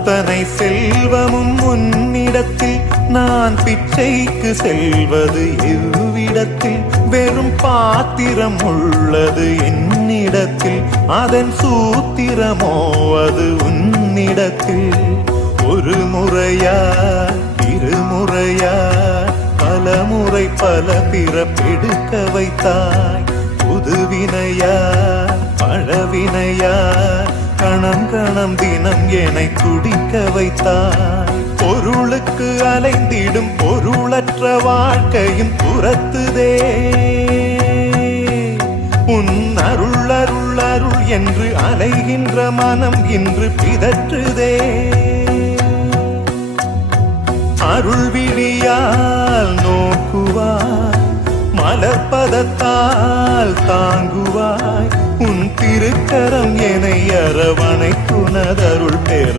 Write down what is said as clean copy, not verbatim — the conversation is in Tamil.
அத்தனை செல்வமும் உன்னிடத்தில் நான் பிச்சைக்கு செல்வது எவ்விடத்தில் வெறும் பாத்திரம் உள்ளது என்னிடத்தில் அதன் சூத்திரமோ அது உன்னிடத்தில் ஒரு முறையா இருமுறையா பல முறை பல பிறப்பெடுக்க வைத்தாய் புதுவினையா பழவினையா கணம் கணம் தினம் என்னை துடிக்க வைத்தாய் பொருளுக்கு அலைந்திடும் பொருளற்ற வாழ்க்கையும் துரத்துதே உன் அருள் அருள் அருள் என்று அலைகின்ற மனம் இன்று பிதற்றுதே அருள் விழியால் நோக்குவாய் மலர்பதத்தால் தாங்குவாய் உன் திருக்கரம் என்னை அரவணைத்துனதருள் பேர்